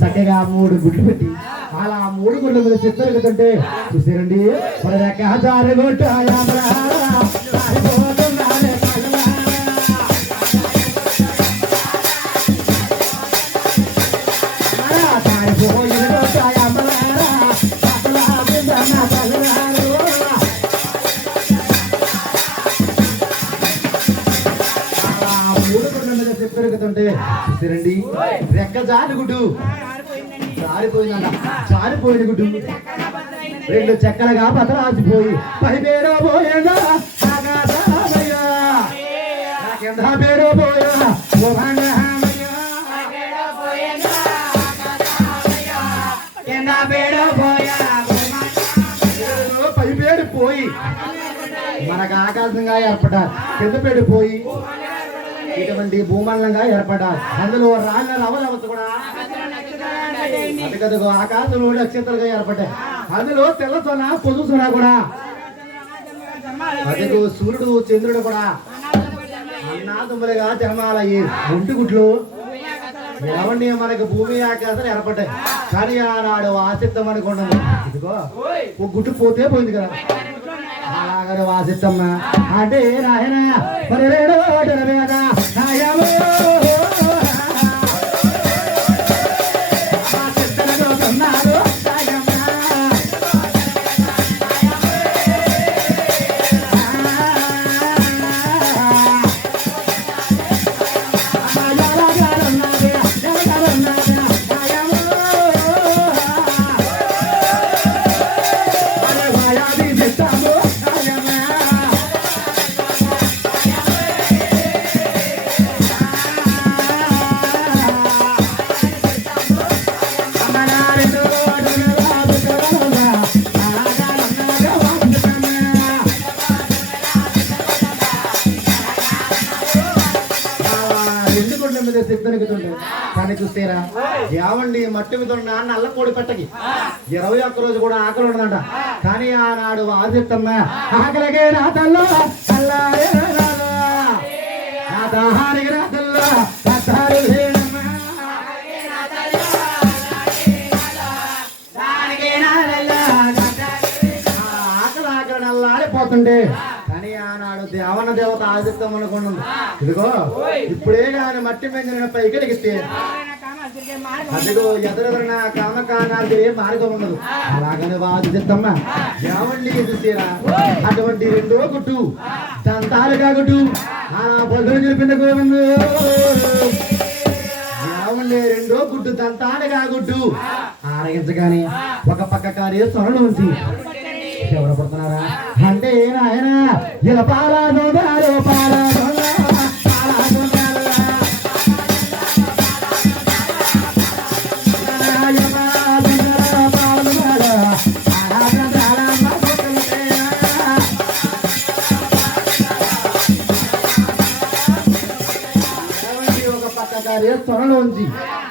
చక్కగా 3 గుడ్లు పెట్టి అలా 3 గుడ్ల మీద చెప్తారుతుంటే చూసారండి పెరుగుతుంటే చూసారండి రెక్క జారిగుడ్డు జారిపోయిన గుడ్డు 2 చెక్కలుగా బతరాసిపోయి పైపేరో పోయేదా కింద పేరో పోయేదా పైపేరు పోయి మనకు ఆకాశంగా ఏర్పడ్డారు కింద పేరు పోయి ఇటువంటి భూమండలంగా ఏర్పడ్డారు అందులో రాళ్ళ రవలవత కూడా అదిగదిగో ఆకాశంలో నక్షత్రాలుగా ఏర్పడ్డాయి అందులో తెల్లసొన పొదుసొన కూడా అదిగో సూర్యుడు చంద్రుడు కూడా అన్నాదుములుగా జన్మాలయ్యి ఒంటిగుట్లు ఏమండి మనకు భూమి ఆకాశం ఏర్పడ్డాయి కానీ ఆనాడు ఆసిద్ధం అనుకున్నది ఇదిగో ఒక గుట్టు పోతే పోయింది కదా అలాగని వాసిద్దమ్మ అంటే నాయన కానీ చూస్తేరా ఏమండి మట్టి మీద ఉన్న నల్ల కోడి పెట్టకి 21 రోజు కూడా ఆకలి ఉండదంట కానీ ఆనాడు ఆదిత్తమ్మ ఆకలిగే రాతల్లో దాహానికి రాతల్లో ఆకలి నల్లాడిపోతుండే కానీ ఆనాడు దేవన దేవత ఆదిత్యం అనుకున్నాం ఇదిగో ఇప్పుడే కానీ మట్టి మీద పైకి ఎగిస్తే అదిగో ఎదురెదురన కామకానార్థి మార్గం ఉండదు అలాగనే ఆదిత్యమ్మ ఏమండి చూసేరా అటువంటి 2వ గుట్టు దంతాలుగా గుట్టు అలా బదులు చూపిన గోవిందు ఏమండి 2వ గుట్టు దంతాలుగా గుట్టు ఆరగించగానే ఒక పక్క కార్య సొరలు ఉంచి ఎవరు పడుతున్నారా అంటే నాయన ఇలా పాలా దొంగలు పాలా సొరలోంచి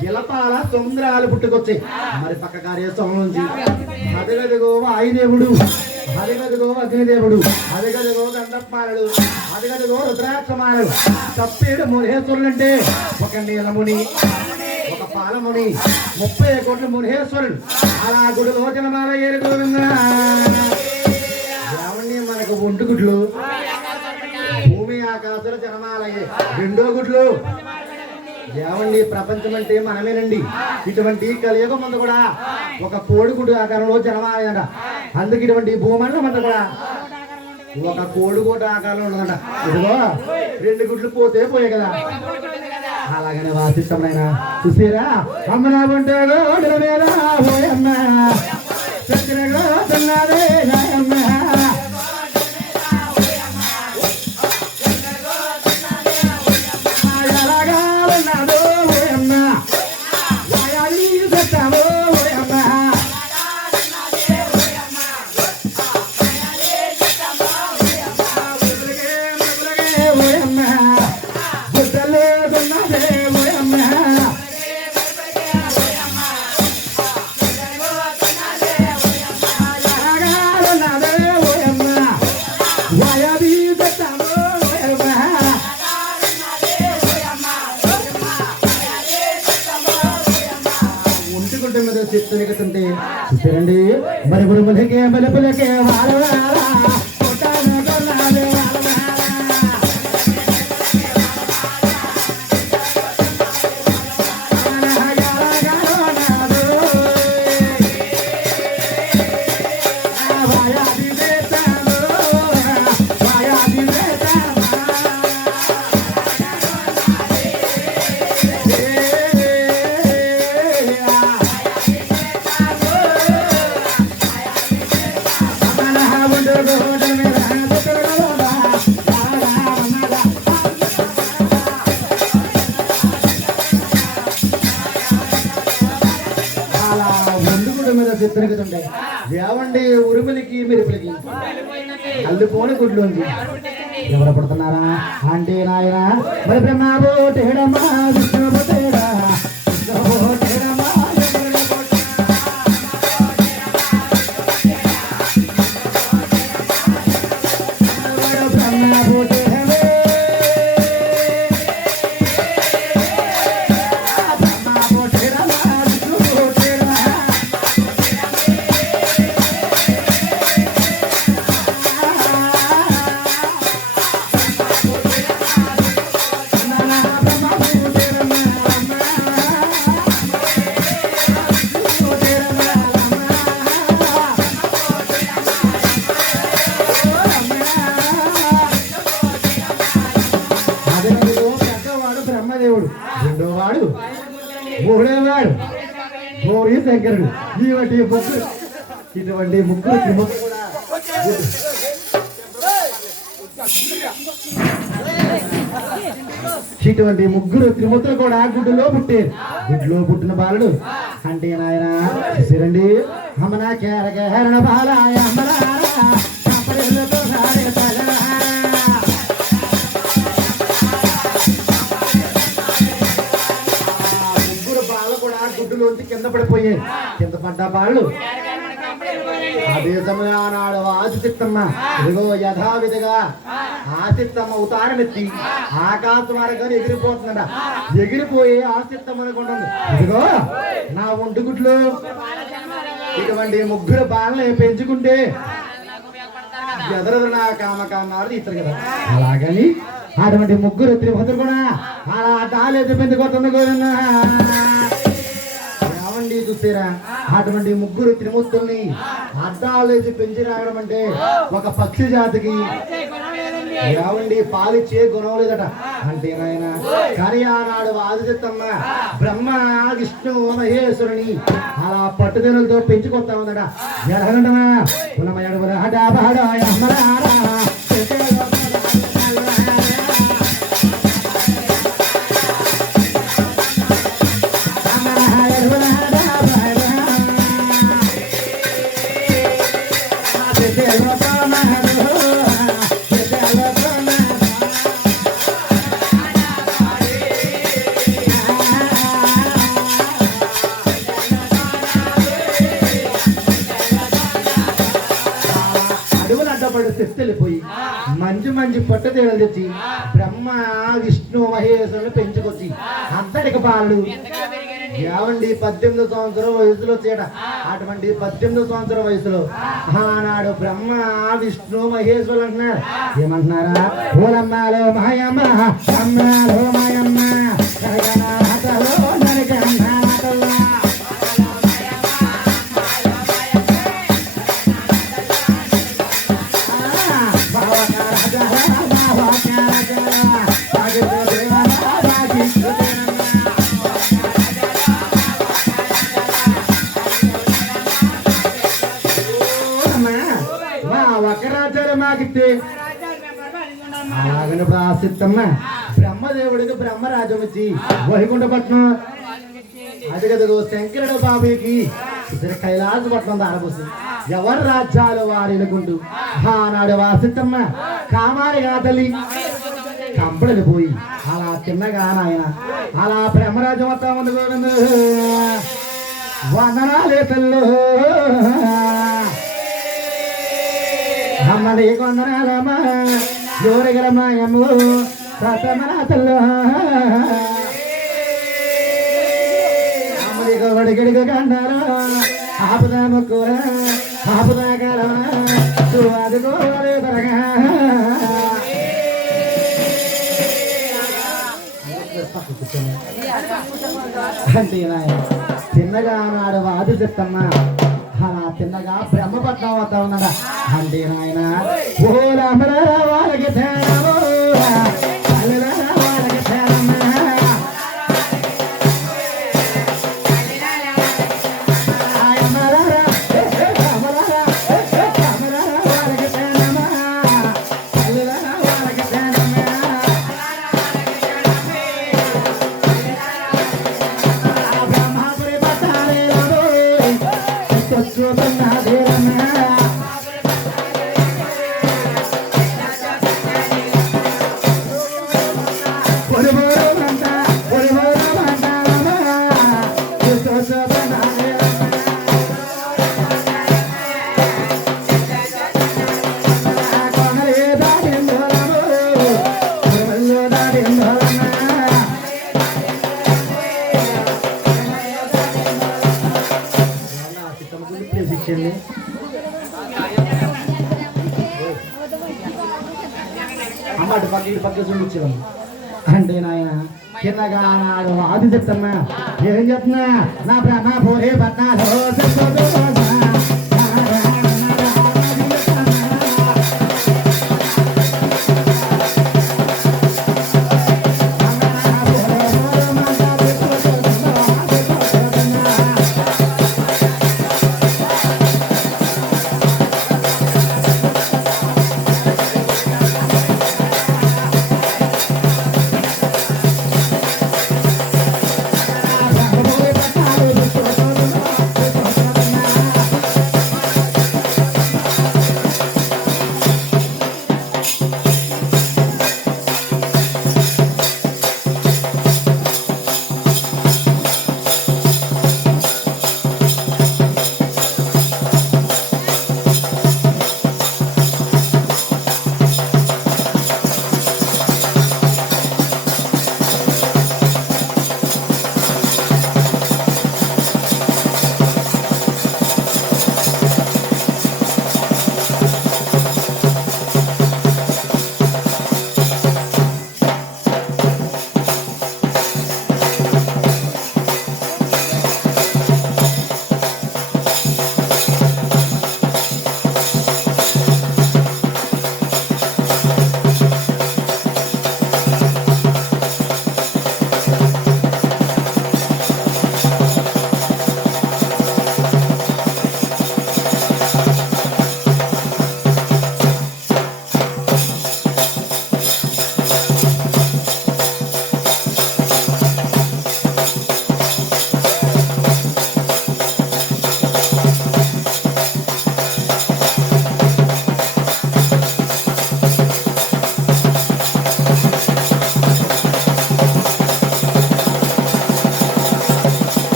జలపాల సముద్రాలు పుట్టుకొచ్చాయి మరి పక్క కార్య సొరలోంచి అదిగదిగో వాయుదేవుడు అదిగదిగో అగ్నిదేవుడు అదిగదిగో గంధమాలడు అదిగదిగో రుద్రాక్షమాలడు తప్పేడు మునేశ్వరులంటే ఒక నీలముని ఒక పాలముని 30 కోట్ల మునేశ్వరుడు అలా గుడిలో జనమాల ఏరుకోవిందా ఏమండి మనకు ఒంటిగుడ్లు భూమి ఆకాశాల జనమాలయ్యే 2వ గుడ్లు ఏమండి ప్రపంచం అంటే మనమేనండి ఇటువంటి కలియుగం ముందు కూడా ఒక కోడిగుడ్డు ఆకారంలో జనమాలయంట అందుకు ఇటువంటి భూమండలం అంతా కూడా ఒక కోడిగుడ్డు ఆకారంలో ఉండదంట ఇదిగో 2 గుడ్లు పోతే పోయే కదా అలాగనే వాసిష్టమైన చూసారా అమ్మనా ఉంటాడు మీద పోయమ్మ ఎత్తునిగుతుంటే చూసారండి మరి బుడుములకే బలుపులకే వాళ్ళ చెత్తనగుతుంటాయి ఏవండి ఉరుములకి మెరుపులకి అల్లుపోని గుడ్లు ఉంది ఎవరు పుడుతున్నారా అంటే నాయన మరి బ్రహ్మాబో తేడమ్మా విష్ణువు తేడా బ్రహ్మదేవుడు రెండోవాడు మూడోవాడు గౌరీ శంకరుడు ఇటువంటి ముగ్గురు ఇటువంటి ముగ్గురు త్రిమూర్తులు కూడా గుడ్డులో పుట్టారు గుడ్లో పుట్టిన బాలుడు అంటే నాయన చూసారండి అమ్మన కేరకేరణ బాలాయ గుడ్డులోంచి కింద పడిపోయాయి కింద పడ్డ బాళ్ళు అదే సమయం ఆనాడు ఆశిత్తమ్మ ఇదిగో యథావిధిగా ఆశిత్తమ్మ ఉతారమెత్తి ఆకాశ మార్గాన్ని ఎగిరిపోతుందట ఎగిరిపోయి ఆశిత్తమ్మ అనుకుంటుంది ఇదిగో నా ఒంటి గుడ్లు ఇటువంటి ముగ్గురు బాలని పెంచుకుంటే ఎదరదు నా కామకామారు ఇస్తారు కదా అలాగని అటువంటి ముగ్గురు త్రిభద్రులు కూడా అలా తాళెత్తి పెంచుకోతుంది కూడా చూసారా అటువంటి ముగ్గురు త్రిమూర్తుల్ని అద్దాలేసి పెంచి రావడం అంటే ఒక పక్షి జాతికి ఏమండి పాలిచ్చే గుణం లేదట అంటే నాయన కానీ ఆనాడు ఆదిత్యమ్మ బ్రహ్మ విష్ణు మహేశ్వరుని అలా పట్టుదలతో పెంచుకొస్తా ఉందట ఎలాగంటమా తెచ్చెళ్ళిపోయి మంచి మంచి పట్టుతేడలు తెచ్చి బ్రహ్మ విష్ణు మహేశ్వరులు పెంచుకొచ్చి అంతటికి బాలుడు ఏమండి 18 సంవత్సరం వయసులో చేట అటువంటి 18 సంవత్సరం వయసులో ఆనాడు బ్రహ్మ విష్ణు మహేశ్వరులు అంటున్నారు ఏమంటున్నారా ఓలమ్మాలో మాయమ్మ అమ్మాలో మాయమ్మ అలాగని ప్రాసిత్తమ్మ బ్రహ్మదేవుడికి బ్రహ్మరాజ్యం వచ్చి వైకుంఠపట్నం అది కదా శంకరుడు బాబుకి కైలాసపట్నం దారబోసి ఎవరి రాజ్యాలు వారు ఎనుకుంటూ ఆనాడు వాసిత్తమ్మ కామారిగా తల్లి కంపడలు పోయి అలా తిన్నగా నాయన అలా బ్రహ్మరాజ్యం వస్తా ఉంది గోవిందు వందనాలే తల్లు అమ్మడి కొందనాలమ్మ జోరగలమాయమ్మ సతమన తల్లు అమ్మడి గడిగడిగా కండారా ఆపుదా మొక్కురా ఆపుదా కాలమా నువ్వు అదుకోలే త్వరగా అంటే నాయన చిన్నగా నాడు వాదు చెప్తమ్మా అలా చిన్నగా బ్రహ్మపట్నం వద్ద ఉన్నాడా అంటే నాయన ఓ రామరా వాళ్ళకి తేడమో వాళ్ళకి తేడమ్మా అమ్మటి పక్క ఇటు పక్క చూపించడం అంటే నాయన చిన్నగా నాడు ఆది చెప్తమ్మా ఏం చెప్తున్నా నా బ్రహ్మ పోరే పట్నాలు